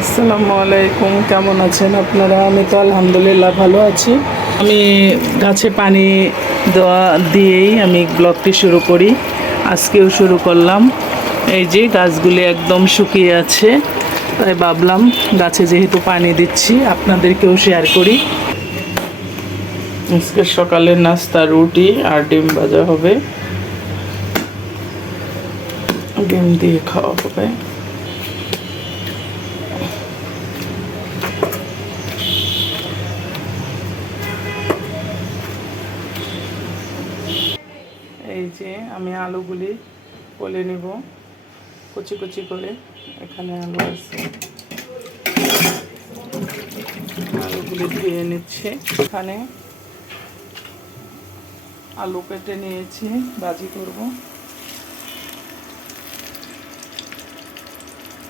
আসসালামু আলাইকুম, কেমন আছেন আপনারা? আমি তো আলহামদুলিল্লাহ ভালো আছি। আমি গাছে পানি দেওয়া দিয়েই আমি ব্লগটি শুরু করি। আজকেও শুরু করলাম। এই যে গাছগুলি একদম শুকিয়ে আছে, তাই ভাবলাম গাছে যেহেতু পানি দিচ্ছি আপনাদেরকেও শেয়ার করি। আজকে সকালের নাস্তা রুটি আর ডিম ভাজা হবে, ডিম দিয়ে খাওয়া হবে। এই যে আমি আলুগুলি পলে নেব কুচি কুচি করে। এখানে আলু আছে, আলুগুলি ধুয়ে নিচ্ছে। এখানে আলু কেটে নিয়েছি, ভাজি করব।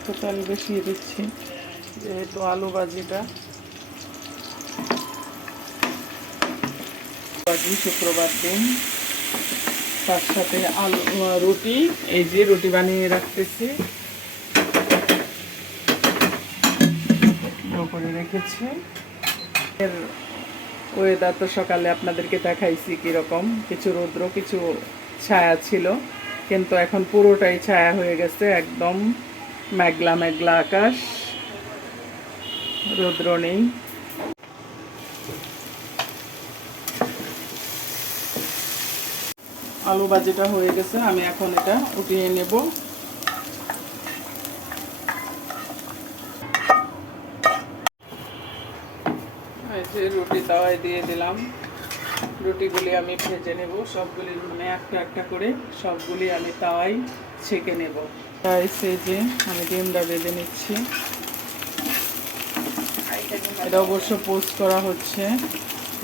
তো তেল বেশি দিচ্ছি যেহেতু আলু ভাজিটা ভাজি শুক্রবার দিন। তার সাথে আলু রুটি, এই যে রুটি বানিয়ে রাখতেছি, করে রেখেছি। এর ওয়েদার তো সকালে আপনাদেরকে দেখাইছি কিরকম, কিছু রৌদ্র কিছু ছায়া ছিল, কিন্তু এখন পুরোটাই ছায়া হয়ে গেছে। একদম মেঘলা মেঘলা আকাশ, রৌদ্র নেই। আলু ভাজিটা হয়ে গেছে, আমি এখন এটা উঠিয়ে নেব। এই যে রুটি তাওয়ায় দিয়ে দিলাম, রুটিগুলি আমি ভেজে নেব। সবগুলি মানে একটা একটা করে সবগুলি আমি তাওয়ায় ছেঁকে নেব। তাই সেই যে আমি ডিমটা ভেজে নিচ্ছি। এটা অবশ্য পোস্ট করা হচ্ছে,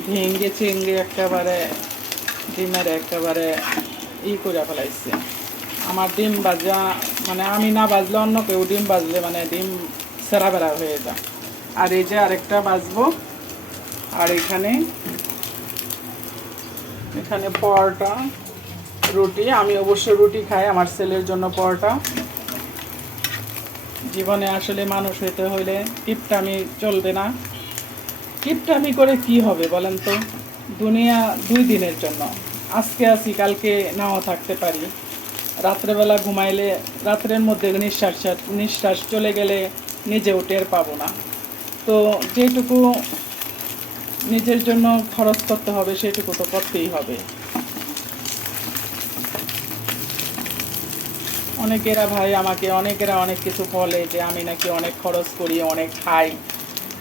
ভেঙে চেঙ্গে একেবারে ডিমের একেবারে করে ফেলাইছে। আমার ডিম ভাজা মানে আমি না ভাজলে অন্য কেউ ডিম ভাজলে মানে ডিম সেরা বেড়া হয়ে যায়। আর এই যে আরেকটা ভাজবো। আর এখানে পরোটা রুটি, আমি অবশ্য রুটি খাই, আমার ছেলের জন্য পরোটা। জীবনে আসলে মানুষ হইতে হইলে কিপটামি চলবে না। কিপটামি করে কি হবে বলেন তো? দুনিয়া 2 দিনের জন্য, আজকে আছি কালকে নাও থাকতে পারি। রাত্রেবেলা ঘুমাইলে রাত্রের মধ্যে নিঃশ্বাস চলে গেলে নিজেও টের পাবো না। তো যেটুকু নিজের জন্য খরচ করতে হবে সেটুকু তো করতেই হবে। অনেকেরা অনেক কিছু বলে যে আমি নাকি অনেক খরচ করি, অনেক খাই,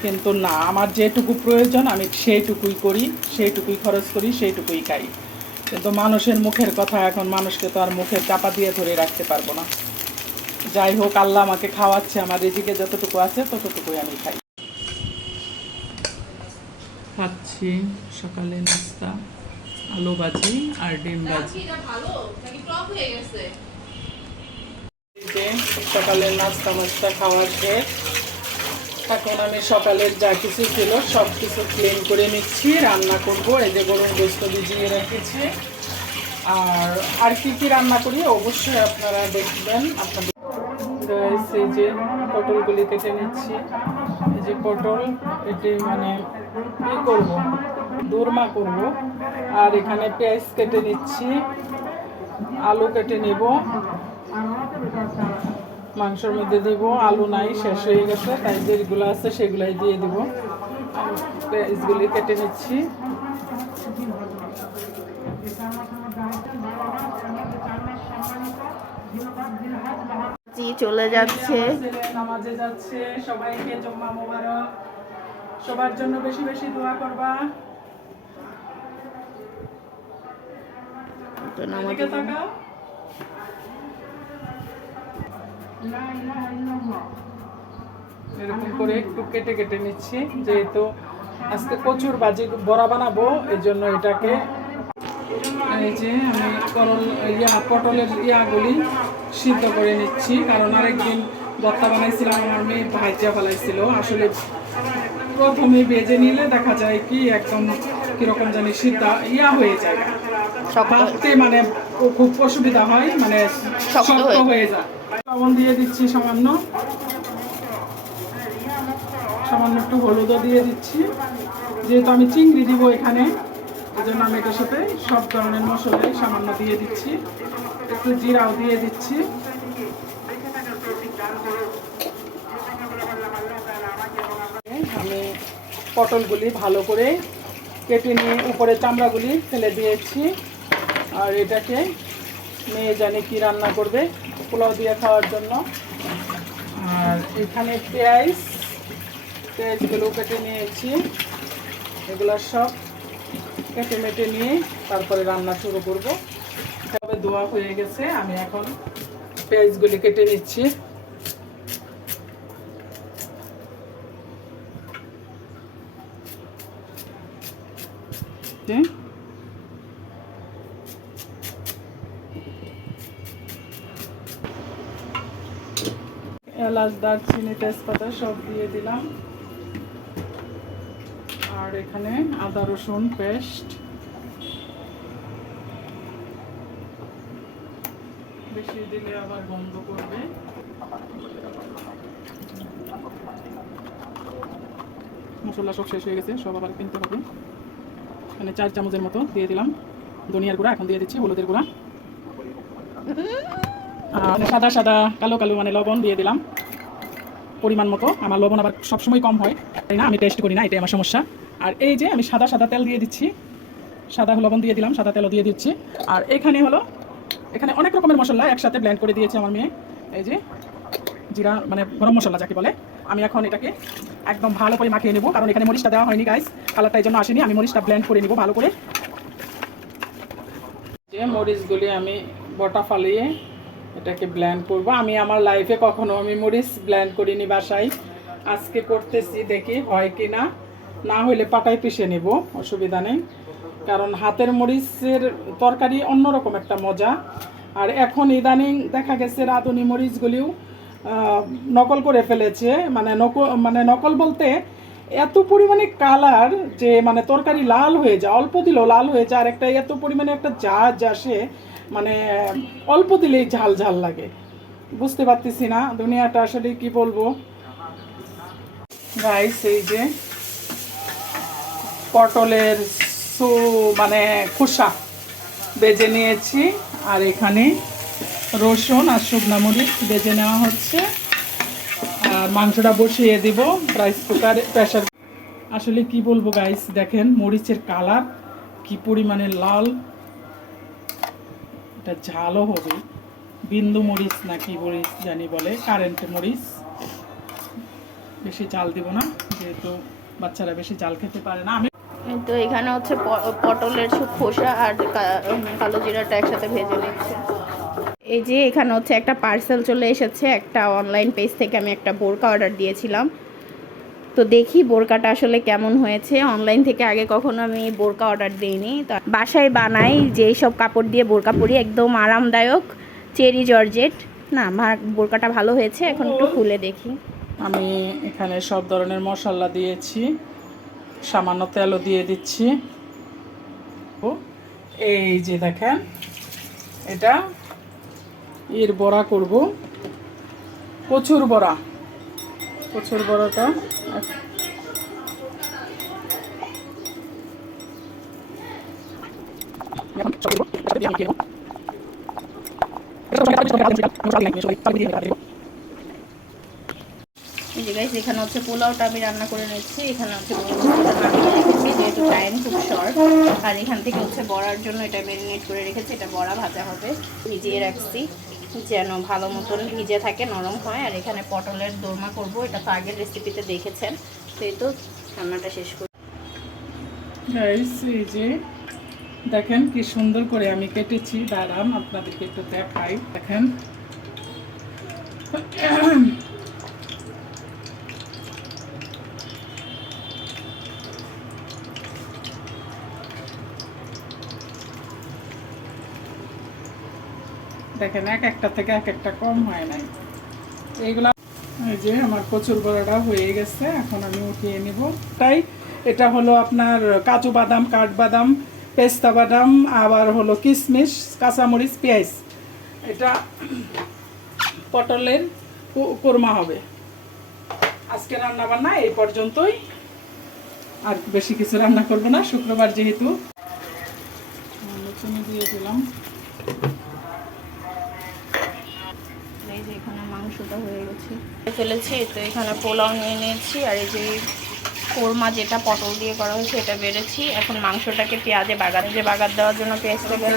কিন্তু না, আমার যেটুকু প্রয়োজন আমি সেইটুকুই করি, সেইটুকুই খরচ করি, সেইটুকুই খাই। কিন্তু মানুষের মুখের কথা, এখন মানুষকে তো আর মুখে চাপা দিয়ে ধরে রাখতে পারবো না। যাই হোক, আল্লাহ আমাকে খাওয়াচ্ছে, আমার রিজিকে যতটুকু আছে ততটুকুই আমি খাচ্ছি। সকালে নাস্তা আলু ভাজি আর ডিম ভাজি। সকালের নাস্তা খাওয়ার শেষ। এখন আমি সকালের যা কিছু ছিল সব কিছু ক্লিন করে নিচ্ছি, রান্না করব। এই যে গরুর গোশত ভিজিয়ে রেখেছি। আর কি রান্না করি অবশ্যই আপনারা দেখবেন। আপনাদের এই যে পটলগুলি কেটে নিচ্ছি। এই যে পটল, এটি মানে কি করব, দোরমা করব। আর এখানে পেঁয়াজ কেটে নিচ্ছি, আলু কেটে নেব, মাংসের মধ্যে দিব। আলু নাই, শেষ হয়ে গেছে, তাই যেগুলো আছে সেগুলাই দিয়ে দিব। পেঁয়াজগুলি কেটে নিচ্ছি। চলে যাচ্ছে, নামাজে যাচ্ছে। সবাইকে জুম্মা মোবারক। সবার জন্য বেশি বেশি দোয়া করবা। এরকম করে একটু কেটে কেটে নিচ্ছি, যেহেতু আজকে কচুর ভাজি বড়া বানাবো, এই জন্য এটাকে এই যে আমি পটলের ইয়াগুলি সিদ্ধ করে নিচ্ছি। কারণ আরেকদিন ভর্তা বানাইছিলাম, আমার মেয়ে ভাজা ফেলাইছিল। আসলে প্রথমে ভেজে নিলে দেখা যায় কি একদম কিরকম জানি সিদ্ধ হয়ে যায়, ভাজতে মানে খুব অসুবিধা হয়, মানে শক্ত হয়ে যায়। লবণ দিয়ে দিচ্ছি সামান্য, সামান্য একটু হলুদও দিয়ে দিচ্ছি, যেহেতু আমি চিংড়ি দিব এখানে, এই জন্য আমি এটার সাথে সব ধরনের মশলাই সামান্য দিয়ে দিচ্ছি, একটু জিরাও দিয়ে দিচ্ছি। আমি পটলগুলি ভালো করে কেটে নিয়ে উপরে চামড়াগুলি ফেলে দিয়েছি। আর এটাকে মেয়ে জানে কি রান্না করবে পোলাও দিয়ে খাওয়ার জন্য। আর এখানে পেঁয়াজগুলো কেটে নিয়েছি, এগুলো সব কেটে মেটে নিয়ে তারপরে রান্না শুরু করব। তবে ধোয়া হয়ে গেছে, আমি এখন পেঁয়াজগুলি কেটে নিচ্ছি। এলাচ, দারচিনি, তেজপাতা সব দিয়ে দিলাম। আর এখানে আদা রসুন পেস্ট, বেশি দিলে আবার গন্ধ করবে। মশলা সব শেষ হয়ে গেছে, সব আবার কিনতে হবে। এখানে 4 চামচের মতো দিয়ে দিলাম ধনিয়ার গুঁড়া, এখন দিয়ে দিচ্ছি হলুদের গুঁড়া, আর সাদা সাদা কালো কালো মানে লবণ দিয়ে দিলাম পরিমাণ মতো। আমার লবণ আবার সবসময় কম হয়, তাই না, আমি টেস্ট করি না, এটাই আমার সমস্যা। আর এই যে আমি সাদা সাদা তেল দিয়ে দিচ্ছি, সাদা লবণ দিয়ে দিলাম, সাদা তেলও দিয়ে দিচ্ছি। আর এখানে অনেক রকমের মশলা একসাথে ব্লেন্ড করে দিয়েছে আমার মেয়ে। এই যে জিরা মানে গরম মশলা যাকে বলে। আমি এখন এটাকে একদম ভালো করে মাখিয়ে নেব, কারণ এখানে মরিচটা দেওয়া হয়নি গাইস, কালারটা এই জন্য আসেনি। আমি মরিচটা ব্লেন্ড করে নিব ভালো করে। যে মরিচগুলি আমি বটা ফালিয়ে এটাকে ব্লেন্ড করব। আমি আমার লাইফে কখনো আমি মরিচ ব্লেন্ড করিনি বাসায়, আজকে করতেছি, দেখি হয় কি না। না হলে পাটায় পিষে নেব, অসুবিধা নেই, কারণ হাতের মরিচের তরকারি অন্যরকম একটা মজা। আর এখন ইদানিং দেখা গেছে রাঁধুনি মরিচগুলিও নকল করে ফেলেছে, মানে নকল বলতে এত পরিমাণে কালার যে মানে তরকারি লাল হয়ে যায়, অল্প দিলেও লাল হয়ে যায়। আর একটা এত পরিমাণে একটা ঝাঁজ আসে, মানে অল্প দিলেই ঝাল ঝাল লাগে। বুঝতে পারতেছি না দুনিয়াটা আসলে কি বলবো গাইস। এই যে পটলের মানে খোসা বেজে নিয়েছি, আর এখানে রসুন আর শুকনা মরিচ বেজে নেওয়া হচ্ছে। আর মাংসটা বসিয়ে দিব রাইস কুকারে, প্রেসার। আসলে কি বলবো গাইস, দেখেন মরিচের কালার কি পরিমাণে লাল, এটা ঝালও হবে। বিন্দু মরিচ না কি মরিচ জানি বলে, কারেন্ট মরিচ। বেশি জাল দিব না, যেহেতু বাচ্চারা বেশি জাল খেতে পারে না। আমি তো এখানে হচ্ছে পটলের খোসা আর কালো জিরাটা একসাথে ভেজে নিচ্ছে। এই যে এখানে হচ্ছে একটা পার্সেল চলে এসেছে, একটা অনলাইন পেজ থেকে আমি একটা বোরকা অর্ডার দিয়েছিলাম। তো দেখি বোরকাটা আসলে কেমন হয়েছে। অনলাইন থেকে আগে কখনো আমি বোরকা অর্ডার দিইনি, তো বাসায় বানাই যেই সব কাপড় দিয়ে বোরকা পরি, একদম আরামদায়ক, চেরি জর্জেট। না, বোরকাটা ভালো হয়েছে, এখন একটু খুলে দেখি। আমি এখানে সব ধরনের মশলা দিয়েছি, সামান্য তেলও দিয়ে দিচ্ছি। এই যে দেখেন, এটা এর বড়া করব, কচুর বড়া। কচুর বড়াটা এখানে হচ্ছে পোলাওটা আমি রান্না করে নিচ্ছি। এখানে হচ্ছে যেহেতু টাইম খুব শর্ট, আর এখান থেকে হচ্ছে বড়ার জন্য এটা ম্যারিনেট করে রেখেছি। এটা বড়া ভাজা হবে, ভিজিয়ে রাখছি যেন ভালো মতন ভিজে থাকে, নরম হয়। আর এখানে পটলের দোরমা করব, এটা তো আগের রেসিপিতে দেখেছেন। তো এই তো রান্নাটা শেষ করি। এই যে দেখেন কি সুন্দর করে আমি কেটেছি, দাঁড়ান আপনাদেরকে একটু দেখাই। দেখেন দেখেন এক একটা থেকে এক একটা কম হয় নাই এইগুলা। এই যে আমার কচুর বড়াটা হয়ে গেছে, এখন আমি উঠিয়ে নিব। তাই এটা হলো আপনার কাজু বাদাম, কাঠবাদাম, পেস্তা বাদাম, আবার হলো কিশমিশ, কাঁচামরিচ, পেঁয়াজ। এটা পটলের কোরমা হবে। আজকে রান্না বান্না এই পর্যন্তই, আর বেশি কিছু রান্না করব না, শুক্রবার যেহেতু। চিনি দিয়ে দিলাম। এই যে এখানে মাংসটা হয়ে গেছে ফেলেছি, তো এখানে পোলাও নিয়ে নিয়েছি, আর এই যে কোরমা যেটা পটল দিয়ে করা হয়েছে এটা বেড়েছি। এখন মাংসটাকে পেঁয়াজে বাগার দেওয়ার জন্য পেঁয়াজটাকে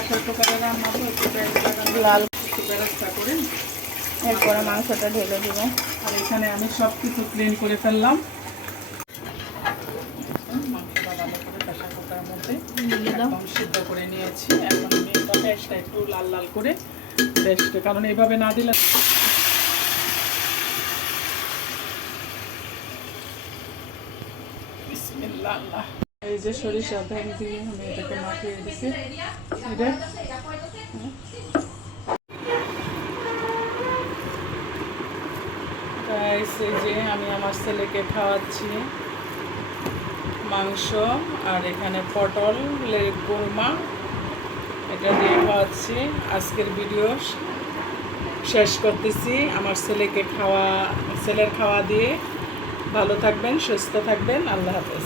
লাল করে এরপরে মাংসটা ঢেলে দিব। আর এখানে আমি সব কিছু ক্লিন করে ফেললাম। মাংসটা ভালো করে প্রেসার কুকারের মধ্যে একদম সিদ্ধ করে নিয়েছি। এখন আমি পেঁয়াজটা একটু লাল লাল করে পেস্ট, কারণ এইভাবে না দিলে বিসমিল্লাহ। এই যে সরিষা তেল দিয়ে আমি এটাকে মাখিয়ে দিছি। এটা গাইস, এই যে আমি আমার ছেলেকে খাওয়াচ্ছি মাংস, আর এখানে পটলের কোরমা, এটা দিয়ে খাওয়াচ্ছি। আজকের ভিডিও শেষ করতেছি। আমার ছেলের খাওয়া দিয়ে। ভালো থাকবেন, সুস্থ থাকবেন, আল্লাহ হাফেজ।